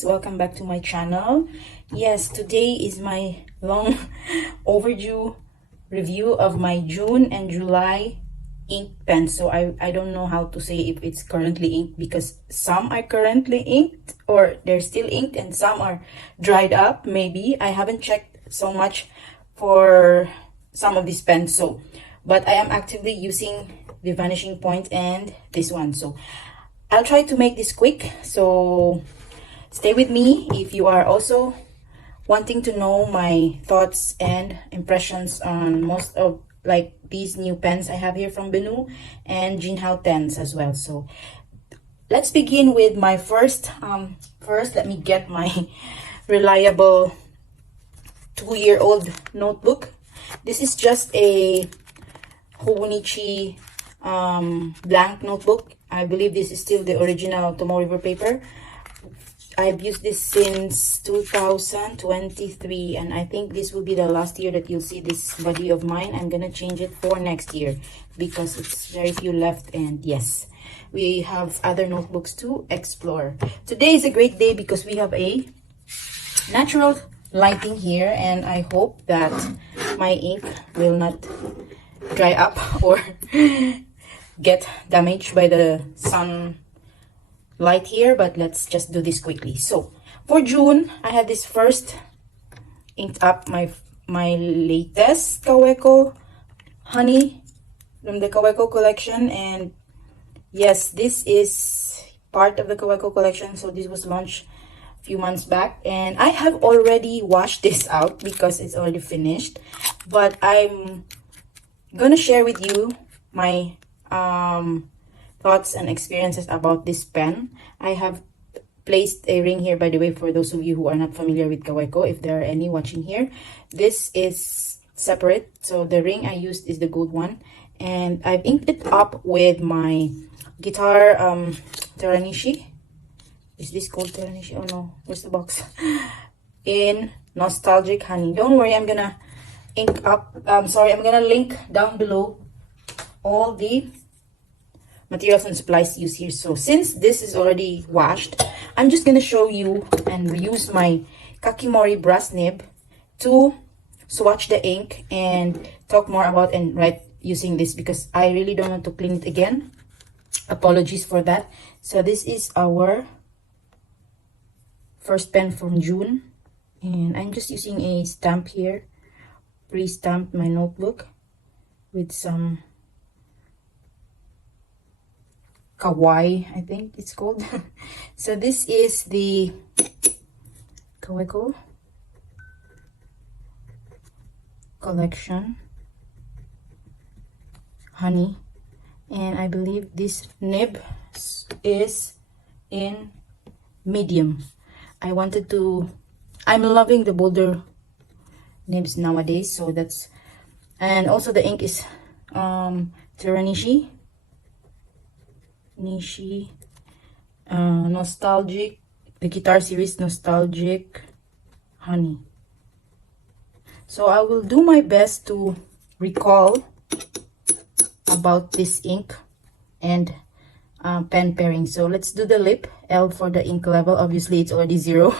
guys, welcome back to my channel. Yes, today is my long overdue review of my June and July ink pen. So I don't know how to say if it's currently inked, because some are currently inked or they're still inked and some are dried up. Maybe I haven't checked so much for some of these pens, so but I am actively using the Vanishing Point and this one. So I'll try to make this quick, so stay with me if you are also wanting to know my thoughts and impressions on most of like these new pens I have here from Benu and Jinhao 10s as well. So let's begin with my first let me get my reliable 2-year-old notebook. This is just a Hobonichi blank notebook. I believe this is still the original Tomo River paper. I've used this since 2023, and I think this will be the last year that you'll see this body of mine. I'm gonna change it for next year because it's very few left, and yes, we have other notebooks to explore. Today is a great day because we have a natural lighting here, and I hope that my ink will not dry up or get damaged by the sun light here, but let's just do this quickly. So for June, I had this first inked up my latest Kaweco honey from the Kaweco collection, and yes, this is part of the Kaweco collection. So this was launched a few months back, and I have already washed this out because it's already finished, but I'm gonna share with you my thoughts and experiences about this pen. I have placed a ring here, by the way, for those of you who are not familiar with Kaweco, if there are any watching here. This is separate, so the ring I used is the gold one, and I've inked it up with my guitar Teranishi. Is this called Teranishi? Oh no, where's the box? In Nostalgic Honey. Don't worry, I'm gonna ink up, I'm gonna link down below all the materials and supplies used here. So since this is already washed, I'm just gonna show you and use my Kakimori brass nib to swatch the ink and talk more about and write using this, because I really don't want to clean it again. Apologies for that. So this is our first pen from June, and I'm just using a stamp here, pre-stamped my notebook with some kawaii, I think it's called. So this is the Kaweco collection honey, and I believe this nib is in medium. I'm loving the bolder nibs nowadays, so that's, and also the ink is Teranishi Nostalgic, the guitar series Nostalgic Honey. So I will do my best to recall about this ink and pen pairing. So let's do the lip. L for the ink level. Obviously it's already 0.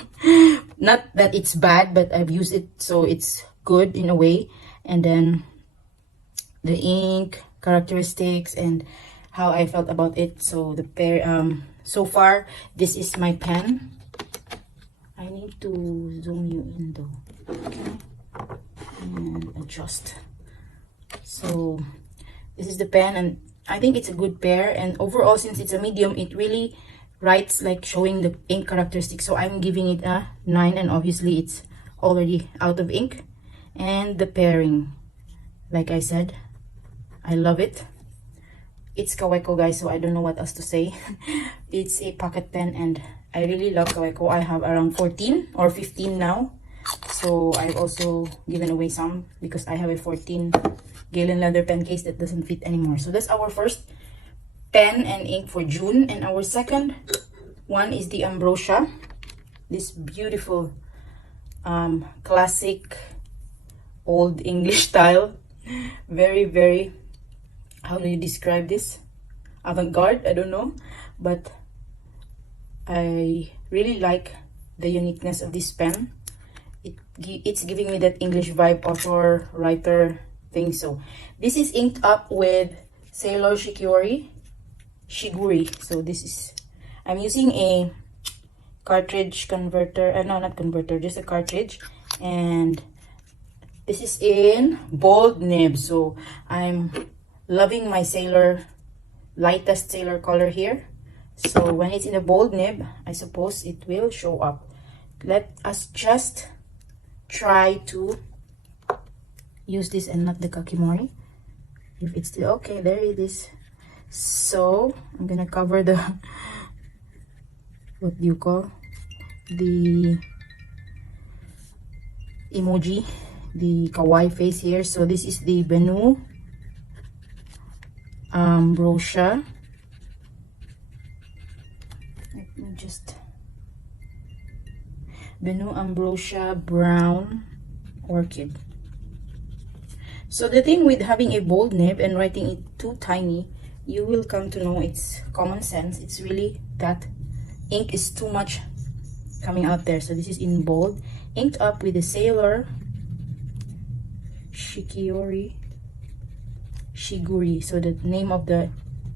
Not that it's bad, but I've used it, so it's good in a way. And then the ink characteristics and how I felt about it. So the pair, so far this is my pen. I need to zoom you in though, okay, and adjust. So this is the pen, and I think it's a good pair, and overall, since it's a medium, it really writes like showing the ink characteristics. So I'm giving it a 9, and obviously it's already out of ink. And the pairing, like I said, I love it. It's Kaweco, guys, so I don't know what else to say. It's a pocket pen, and I really love Kaweco. I have around 14 or 15 now, so I've also given away some because I have a 14 Galen leather pen case that doesn't fit anymore. So that's our first pen and ink for June, and our second one is the Ambrosia, this beautiful classic old English style, very, how do you describe this, avant-garde, I don't know, but I really like the uniqueness of this pen. It's giving me that English vibe, author, writer thing. So this is inked up with Sailor Shiguri. So this is, I'm using a cartridge converter, no, not converter, just a cartridge, and this is in bold nib. So I'm loving my lightest Sailor color here. So when it's in a bold nib, I suppose it will show up. Let us just try to use this and not the kakimori. If it's still okay, there it is. So I'm gonna cover the what do you call the emoji, the kawaii face here. So this is the Benu brochure. Let me just Benu Ambrosia Brown Orchid. So the thing with having a bold nib and writing it too tiny, you will come to know it's common sense. It's really that ink is too much coming out there. So this is in bold, inked up with the Sailor Shiguri. So the name of the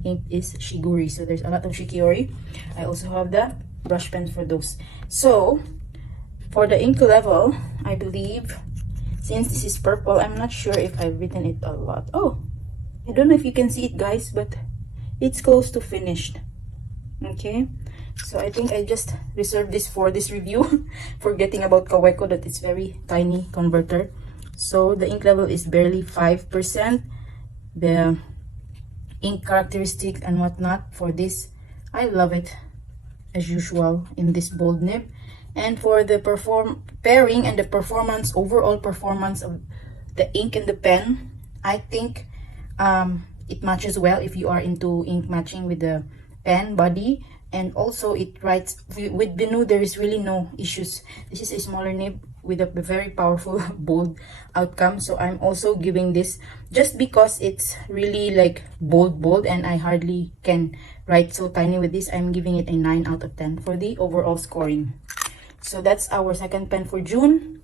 ink is Shiguri. So there's a lot of Shikiori. I also have the brush pen for those. So for the ink level, I believe, since this is purple, I'm not sure if I've written it a lot. Oh, I don't know if you can see it, guys, but it's close to finished. Okay, so I think I just reserved this for this review, forgetting about Kaweco that it's very tiny converter. So the ink level is barely 5%. The ink characteristics and whatnot for this, I love it as usual in this bold nib. And for the pairing and the performance, overall performance of the ink and the pen, I think it matches well if you are into ink matching with the pen body. And also it writes with Benu, there is really no issues. This is a smaller nib with a very powerful bold outcome. So I'm also giving this, just because it's really like bold, and I hardly can write so tiny with this, I'm giving it a 9 out of 10 for the overall scoring. So that's our second pen for June.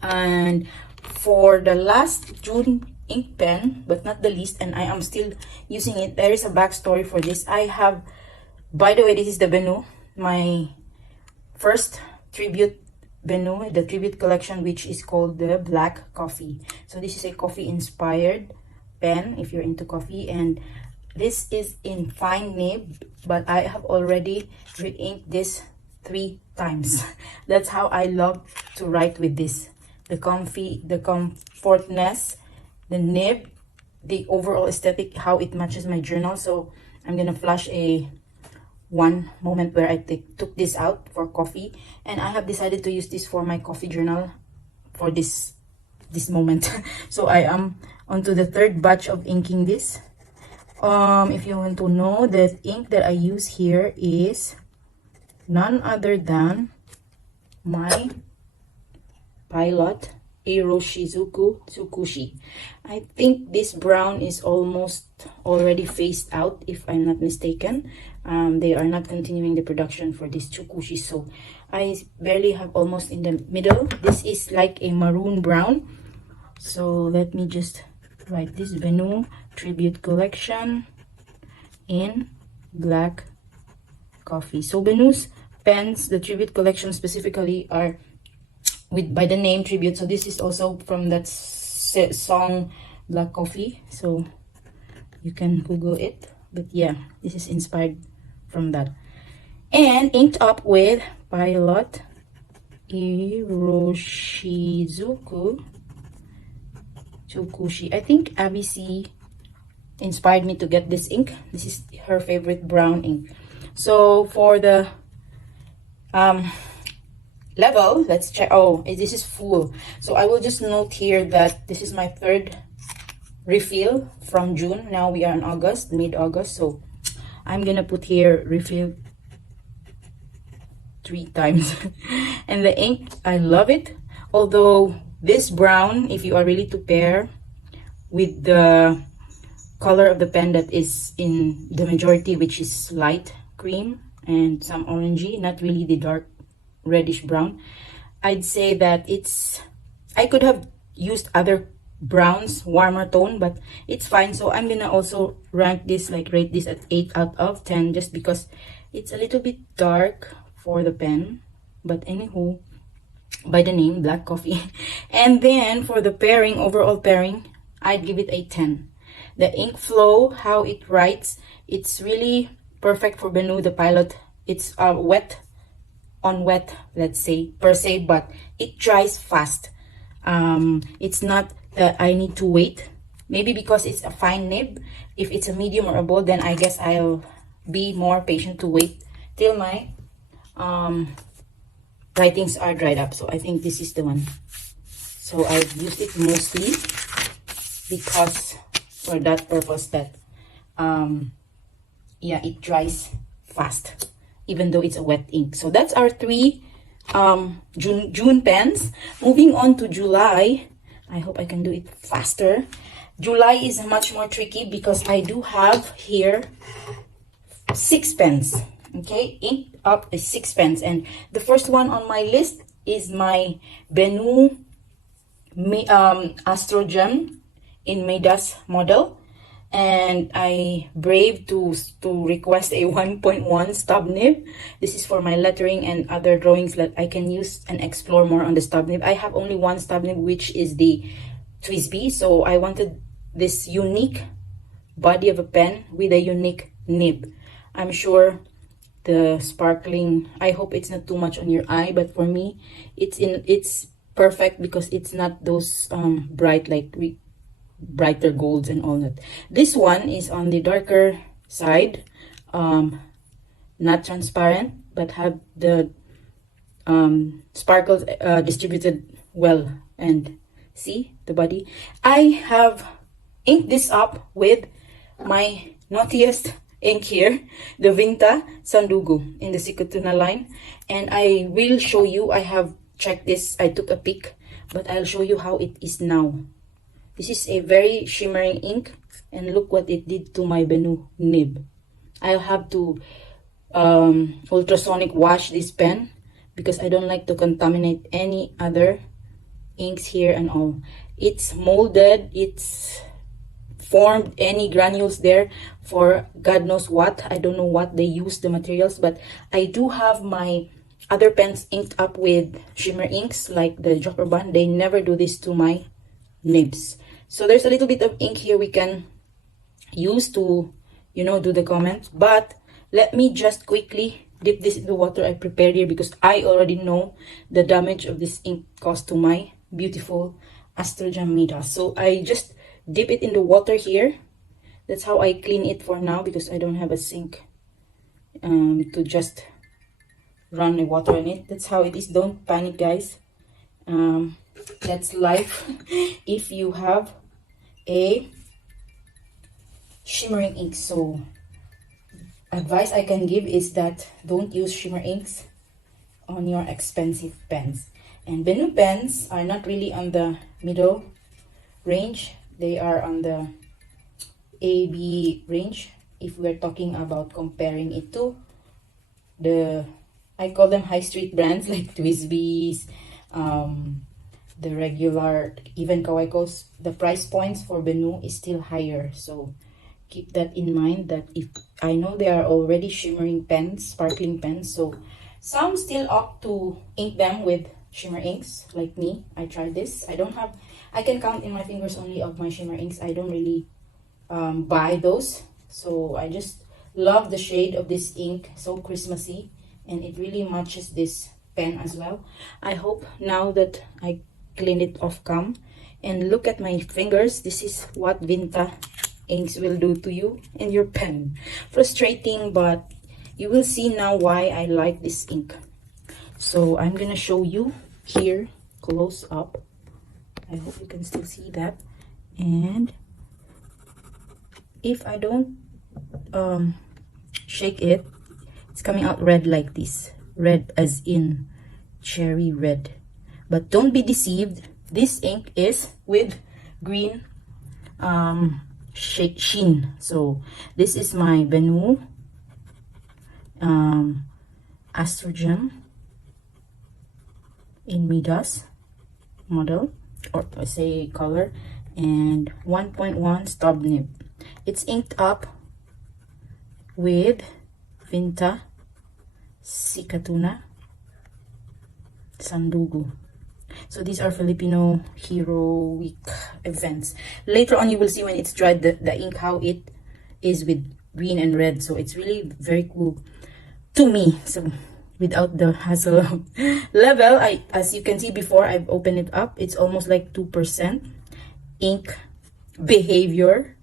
And for the last June ink pen, but not the least, and I am still using it, there is a backstory for this. I have, by the way, this is the Benu, my first tribute Benu, the tribute collection, which is called the Black Coffee. So this is a coffee inspired pen if you're into coffee, and this is in fine nib, but I have already re-inked this 3 times. That's how I love to write with this. The comfortness, the nib, the overall aesthetic, how it matches my journal. So I'm gonna flash one moment where I took this out for coffee, and I have decided to use this for my coffee journal for this moment. So I am onto the 3rd batch of inking this. If you want to know, the ink that I use here is none other than my Pilot Hiroshizuku Tsukushi. I think this brown is almost already phased out, if I'm not mistaken. They are not continuing the production for this Tsukushi, so I barely have almost in the middle. This is like a maroon brown. So let me just write this Benu Tribute Collection in Black Coffee. So Benu's pens, the Tribute Collection specifically, are by the name Tribute. So this is also from that song Black Coffee, so you can Google it. But yeah, this is inspired from that. And inked up with Pilot Hiroshizuku Tsukushi. I think Abby C inspired me to get this ink. This is her favorite brown ink. So for the level, let's check. Oh, this is full. So I will just note here that this is my 3rd refill from June. Now we are in August, mid-August, so I'm gonna put here refill 3 times. And the ink, I love it. Although this brown, if you are really to pair with the color of the pen that is in the majority, which is light cream and some orangey, not really the dark reddish brown. I'd say that I could have used other browns, warmer tone, but it's fine. So I'm gonna also rank this, like rate this at 8 out of 10, just because it's a little bit dark for the pen. But anywho, by the name, black coffee. And then for the pairing, overall pairing, I'd give it a 10. The ink flow, how it writes, it's really perfect for Benu, the Pilot. It's wet on wet, let's say, per se, but it dries fast. It's not that I need to wait. Maybe because it's a fine nib. If it's a medium or a bold, then I guess I'll be more patient to wait till my writings are dried up. So I think this is the one. So I've used it mostly because for that purpose, that yeah, it dries fast even though it's a wet ink. So that's our 3 June pens. Moving on to July. I hope I can do it faster. July is much more tricky because I do have here 6 pens. Okay, inked up is 6 pens, and the first one on my list is my Benu Astro Gem in Midas model, and I braved to request a 1.1 stub nib. This is for my lettering and other drawings that I can use and explore more on the stub nib. I have only one stub nib, which is the Twisby, so I wanted this unique body of a pen with a unique nib. I'm sure the sparkling, I hope it's not too much on your eye, but for me it's perfect because it's not those bright, like brighter golds and all that. This one is on the darker side, not transparent, but have the sparkles distributed well. And see the body. I have inked this up with my naughtiest ink here, the Vinta Sandugo in the Sikutuna line, and I will show you. I have checked this, I took a peek, but I'll show you how it is now. This is a very shimmering ink, and look what it did to my Benu nib. I'll have to ultrasonic wash this pen because I don't like to contaminate any other inks here and all. It's molded, it's formed any granules there for God knows what. I don't know what they use the materials, but I do have my other pens inked up with shimmer inks like the Dropper Band. They never do this to my nibs. So there's a little bit of ink here we can use to, you know, do the comments. But let me just quickly dip this in the water I prepared here because I already know the damage of this ink caused to my beautiful Astrogen Midas. So I just dip it in the water here. That's how I clean it for now because I don't have a sink to just run the water in it. That's how it is. Don't panic, guys. That's life. If you have a shimmering ink, so advice I can give is that don't use shimmer inks on your expensive pens. And Benu pens are not really on the middle range. They are on the AB range if we're talking about comparing it to the, I call them high street brands like Twisby's, the regular, even Kawecos. The price points for Benu is still higher, so keep that in mind. That if I know they are already shimmering pens, sparkling pens, so some still opt to ink them with shimmer inks like me. I tried this. I can count in my fingers only of my shimmer inks. I don't really buy those, so I just love the shade of this ink, so Christmassy, and it really matches this pen as well. I hope now that I clean it off cam and look at my fingers, this is what Vinta inks will do to you and your pen. Frustrating, but you will see now why I like this ink. So I'm gonna show you here close up. I hope you can still see that. And if I don't shake it, it's coming out red like this. Red as in cherry red. But don't be deceived. This ink is with green sheen. So this is my Benu Astrogen in Midas model, or I say color, and 1.1 stub nib. It's inked up with Vinta, Sikatuna, Sandugo. So these are Filipino Hero Week events. Later on, you will see when it's dried the ink, how it is with green and red. So it's really very cool to me. So without the hassle level, as you can see before, I've opened it up. It's almost like 2% ink behavior.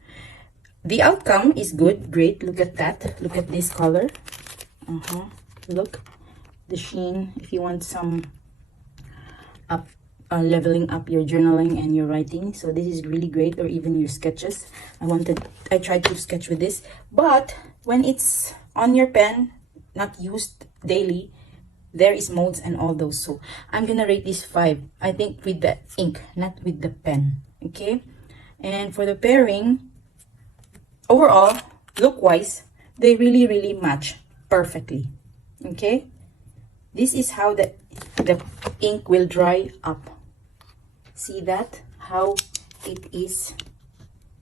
The outcome is good, great. Look at that. Look at this color. Look, the sheen. If you want some up leveling up your journaling and your writing, so this is really great. Or even your sketches. I tried to sketch with this, but when it's on your pen, not used daily, there is molds and all those. So I'm gonna rate this 5, I think, with the ink, not with the pen. Okay, and for the pairing, overall, look wise, they really match perfectly. Okay, this is how the ink will dry up. See that, how it is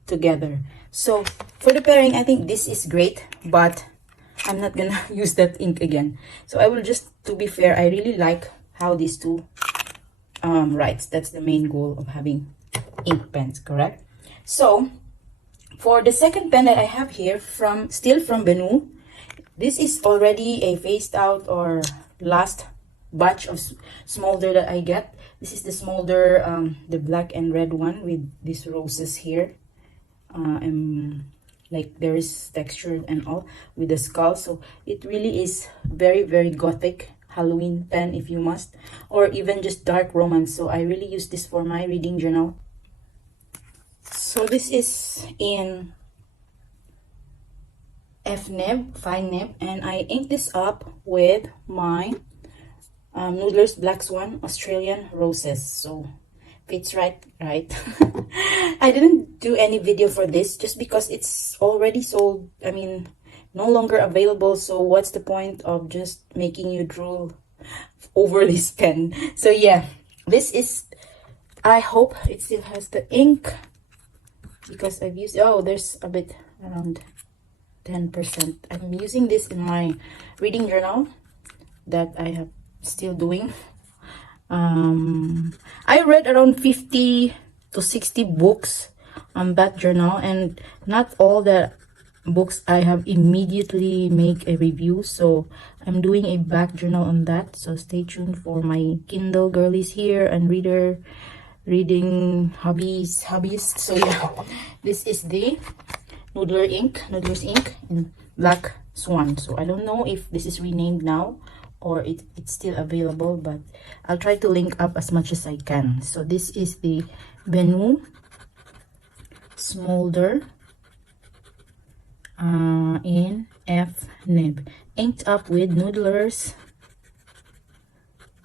together. So for the pairing, I think this is great, but I'm not gonna use that ink again. So I will just, to be fair, I really like how these two writes. That's the main goal of having ink pens, correct? So for the second pen that I have here, still from Benu, this is already a phased out or last batch of smolder that I get. This is the smolder, the black and red one with these roses here. And like there is texture and all with the skull. So it really is very gothic Halloween pen if you must, or even just dark romance. So I really use this for my reading journal. So this is in F nib, fine nib, and I ink this up with my Noodler's Black Swan Australian Roses. So fits right. I didn't do any video for this just because it's already sold. I mean, no longer available. So what's the point of just making you drool over this pen? So yeah, this is, I hope it still has the ink, because I've used, oh, there's a bit around 10%. I'm using this in my reading journal that I have still doing. I read around 50 to 60 books on that journal, and not all the books I have immediately make a review. So I'm doing a back journal on that. So stay tuned for my Kindle girlies here and reading hobbies. So yeah, this is the Noodler's ink in Black Swan. So I don't know if this is renamed now or it's still available, but I'll try to link up as much as I can. So this is the Benu Smolder in F nib, inked up with Noodler's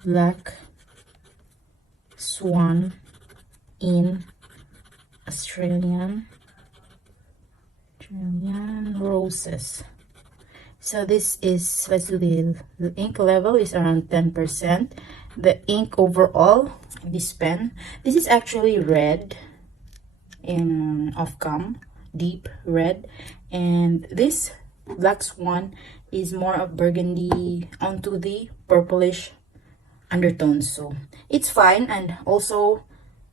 Black Swan in Australian Roses. So this is, let's do the ink level is around 10%. The ink overall in this pen, this is actually red in off-cam, deep red, and this Black Swan is more of burgundy onto the purplish undertones. So it's fine, and also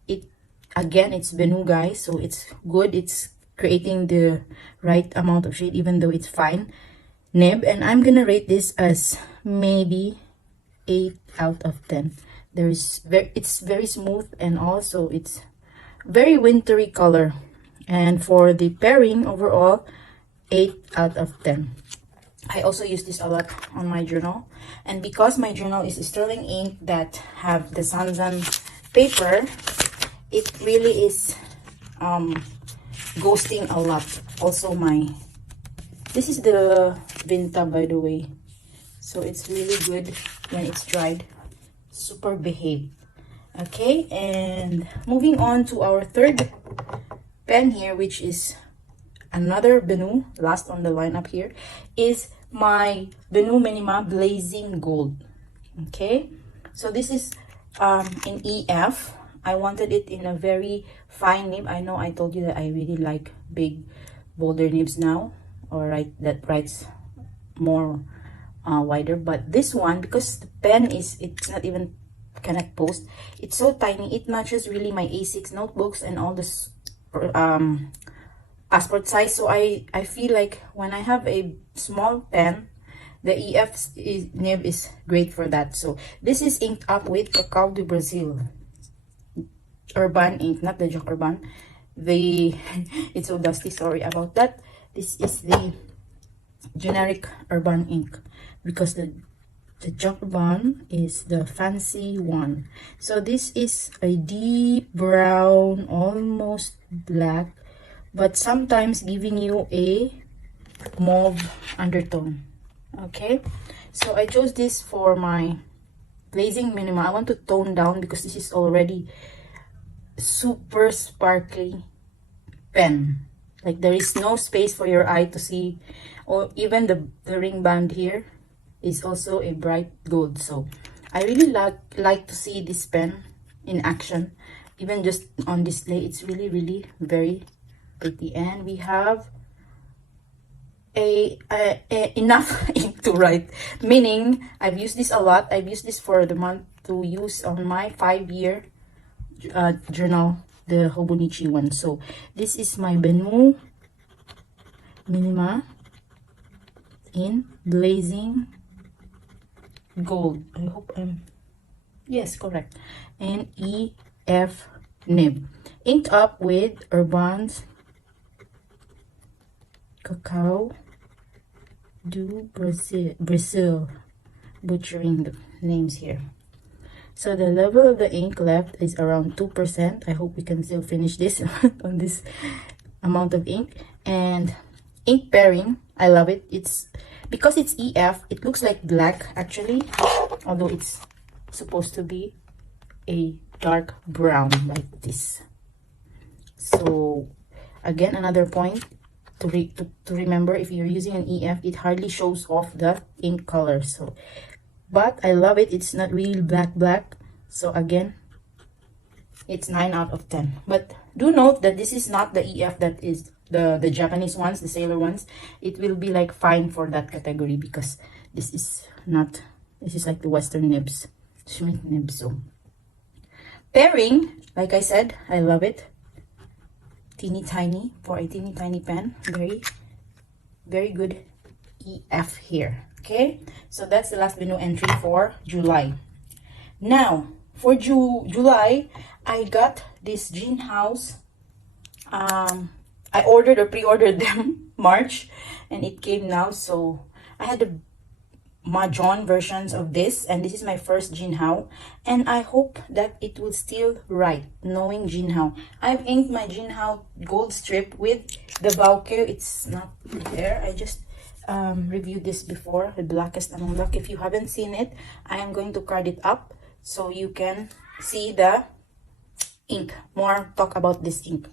it's Benu, guys, so it's good. It's creating the right amount of shade even though it's fine nib. And I'm gonna rate this as maybe 8 out of 10. It's very smooth, and also it's very wintry color. And for the pairing, overall 8 out of 10. I also use this a lot on my journal, and because my journal is sterling ink that have the Sanzan paper, it really is ghosting a lot. Also this is the Vinta, by the way, so it's really good when it's dried. Super behave. Okay, and moving on to our third pen here, which is another Benu, last on the lineup here, is my Benu Minima Blazing Gold. Okay, so this is in EF. I wanted it in a very fine nib. I know I told you that I really like big bolder nibs now, or that writes more wider. But this one, because the pen it's not even Connect Post, it's so tiny, it matches really my A6 notebooks and all this passport size. So I feel like when I have a small pen, the nib is great for that. So this is inked up with Cacao do Brazil Urban ink, not the Joke Urban. It's so dusty, sorry about that. This is the generic Urban ink, because the Joke Urban is the fancy one. So this is a deep brown, almost black, but sometimes giving you a mauve undertone. Okay, so I chose this for my glazing minima. I want to tone down because this is already super sparkly pen. Like there is no space for your eye to see, or even the ring band here is also a bright gold. So I really like to see this pen in action, even just on display. It's really very pretty. And we have enough ink to write, meaning I've used this a lot. I've used this for the month to use on my 5-year journal, the Hobonichi one. So this is my Benu Minima in Blazing Gold. I hope yes, correct. And EF nib, inked up with Urban's Cacao do Brazil, butchering the names here. So the level of the ink left is around 2%. I hope we can still finish this on this amount of ink. And ink pairing, I love it. It's because it's EF, it looks like black actually, although it's supposed to be a dark brown like this. So again, another point to remember, if you're using an EF, it hardly shows off the ink color. So but I love it. It's not really black. So again, it's 9 out of 10. But do note that this is not the EF that is the Japanese ones, the sailor ones. It will be like fine for that category, because this is not, this is like the Western nibs, Schmidt nibs. So pairing, like I said, I love it. Teeny tiny, for a teeny tiny pen. Very good EF here. Okay, so that's the last Benu entry for July. Now for July, I got this Jinhao's. I ordered or pre-ordered them March, and it came now. So I had the Mahjong versions of this, and this is my first Jinhao, and I hope that it will still write, knowing Jinhao. I've inked my Jinhao gold strip with the Kaweco. It's not there. I just reviewed this before, the Blackest Among Black. If you haven't seen it, I am going to card it up so you can see the ink. More talk about this ink.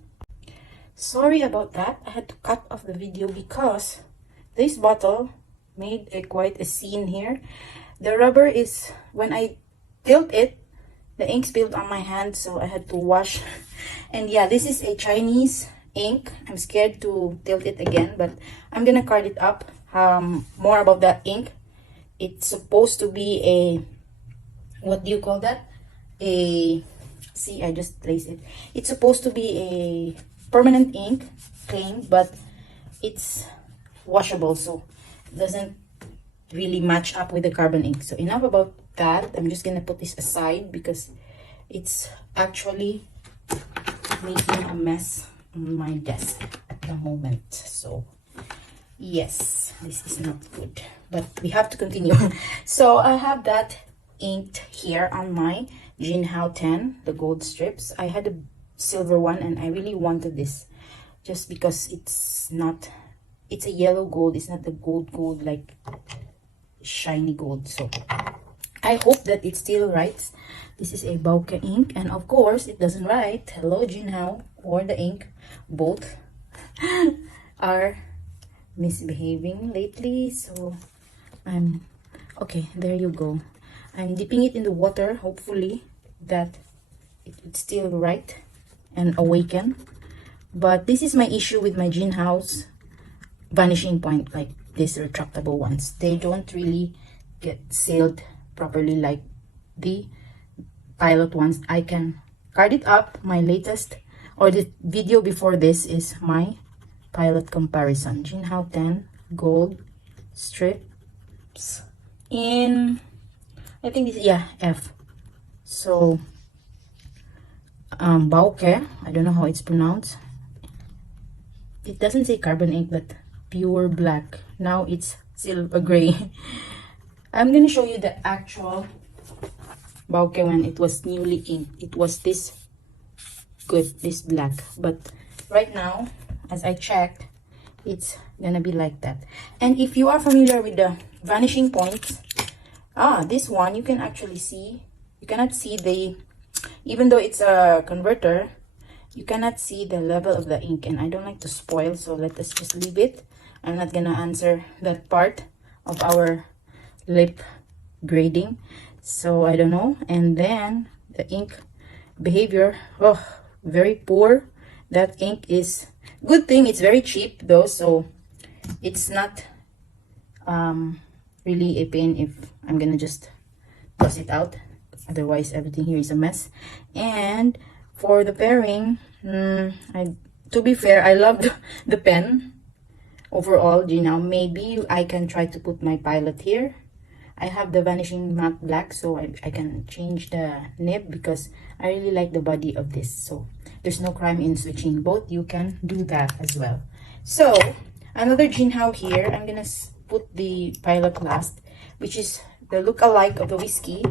Sorry about that. I had to cut off the video because this bottle made quite a scene here. The rubber is, when I tilt it, the ink spilled on my hand, so I had to wash. And yeah, this is a Chinese ink. I'm scared to tilt it again, but I'm gonna card it up. More about that ink. It's supposed to be a, what do you call that? See, I just placed it. It's supposed to be a permanent ink, clean, but it's washable, so it doesn't really match up with the carbon ink. So enough about that. I'm just gonna put this aside because it's actually making a mess on my desk at the moment. So yes, this is not good, but we have to continue. So I have that inked here on my Jinhao 10, the gold strips. I had a silver one and I really wanted this just because it's a yellow gold. It's not the gold like shiny gold. So I hope that it still writes. This is a Kaweco ink, and of course it doesn't write hello Jinhao or the ink. Both are misbehaving lately, so I'm okay. There you go. I'm dipping it in the water. Hopefully that it would still write and awaken. But this is my issue with my Jinhao's vanishing point, like these retractable ones. They don't really get sealed properly like the pilot ones. I can card it up. My latest, or the video before this, is my pilot comparison. Jinhao 10 gold strips in, I think this, yeah, F. So Bauke, I don't know how it's pronounced. It doesn't say carbon ink, but pure black. Now it's silver gray. I'm gonna show you the actual Bauke when it was newly inked. It was this good, this black. But right now, as I checked, it's gonna be like that. And if you are familiar with the vanishing points, this one you can actually see. You cannot see the, even though it's a converter, you cannot see the level of the ink, and I don't like to spoil, so let us just leave it. I'm not gonna answer that part of our lip grading, so I don't know. And then the ink behavior, oh, very poor. That ink is, good thing it's very cheap though, so it's not really a pain if I'm gonna just toss it out. Otherwise everything here is a mess. And for the pairing, to be fair, I love the pen overall. Jinhao, maybe I can try to put my pilot here. I have the vanishing matte black, so I can change the nib because I really like the body of this. So there's no crime in switching both. You can do that as well. So another Jinhao here. I'm gonna put the pilot last, which is the look-alike of the whiskey.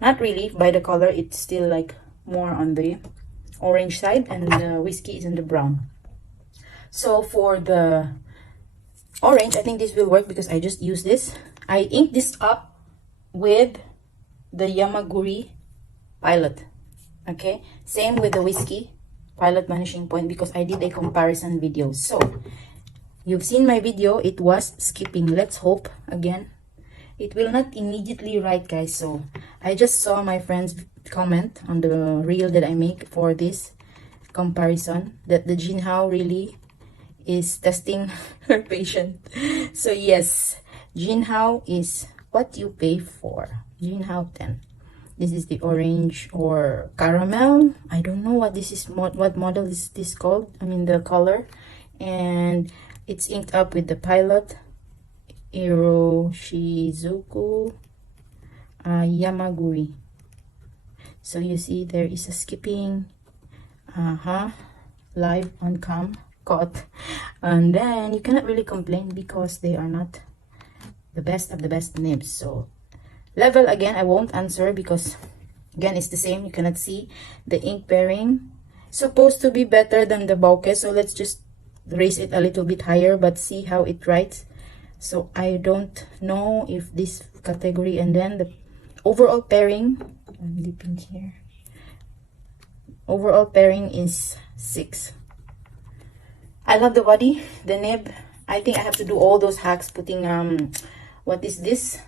Not really, by the color, it's still like more on the orange side, and the whiskey is in the brown. So for the orange, I think this will work because I just used this. I inked this up with the Yamaguri pilot. Okay, same with the whiskey pilot vanishing point because I did a comparison video. So you've seen my video, it was skipping. Let's hope again it will not immediately write, guys. So I just saw my friend's comment on the reel that I make for this comparison that the Jinhao really is testing her patience. So yes, Jinhao is what you pay for. Jinhao 10. This is the orange or caramel. I don't know what this is, what model is this called. I mean the color. And it's inked up with the pilot Iroshizuku Yamaguri. So you see there is a skipping, live on cam caught, and then you cannot really complain because they are not the best of the best nibs. So level, again, I won't answer because again it's the same. You cannot see the ink pairing. Supposed to be better than the bokeh, so let's just raise it a little bit higher, but see how it writes. So I don't know if this category, and then the overall pairing, I'm dipping here, overall pairing is 6. I love the body, the nib. I think I have to do all those hacks, putting what is this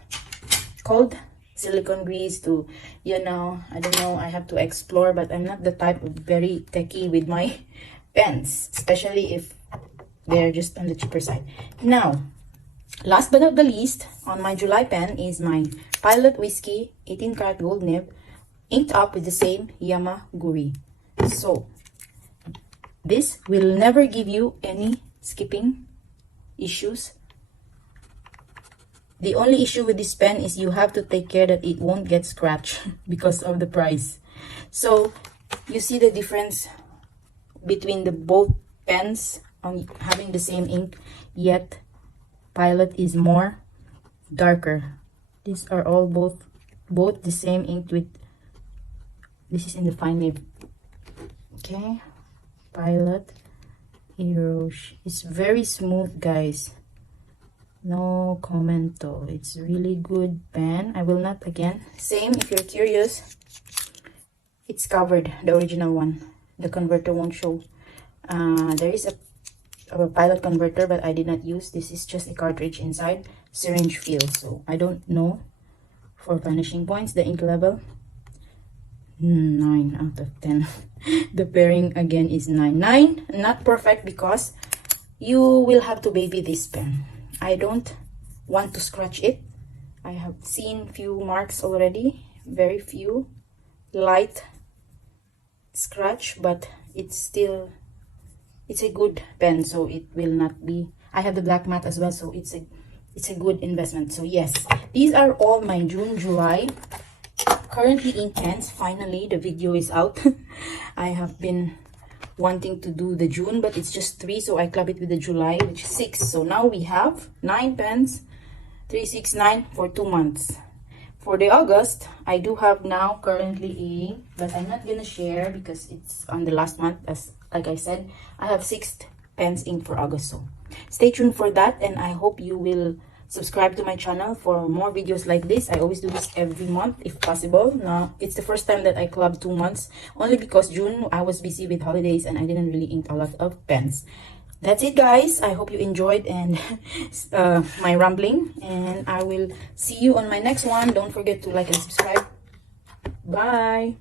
called, silicone grease to, you know, I don't know, I have to explore. But I'm not the type of very techie with my pens, especially if they're just on the cheaper side. Now, last but not the least, on my July pen is my Pilot Whiskey 18 karat gold nib, inked up with the same Yamaguri. So this will never give you any skipping issues. The only issue with this pen is you have to take care that it won't get scratched because of the price. So you see the difference between the both pens on having the same ink, yet Pilot is more darker. These are all both the same ink with, this is in the fine nib. Okay, Pilot Hiroshi. It's very smooth, guys. No commento. It's really good pen. I will not, again, same if you're curious, it's covered, the original one. The converter won't show. There is a Pilot converter, but I did not use. This is just a cartridge inside, syringe feel. So I don't know for vanishing points, the ink level. 9 out of 10. The pairing again is 9. 9, not perfect because you will have to baby this pen. I don't want to scratch it. I have seen few marks already, very few light scratch, but it's a good pen, so it will not be. I have the black mat as well, so it's a good investment. So yes, these are all my June, July currently ink pens. Finally the video is out. I have been wanting to do the June, but it's just 3, so I club it with the July, which is 6. So now we have 9 pens, 3, 6, 9 for 2 months. For the August, I do have now currently a, but I'm not gonna share because it's on the last month. As like I said, I have 6 pens ink for August, so stay tuned for that, and I hope you will subscribe to my channel for more videos like this. I always do this every month if possible. Now it's the first time that I clubbed 2 months, only because June I was busy with holidays and I didn't really ink a lot of pens. That's it, guys. I hope you enjoyed and my rambling, and I will see you on my next one. Don't forget to like and subscribe. Bye.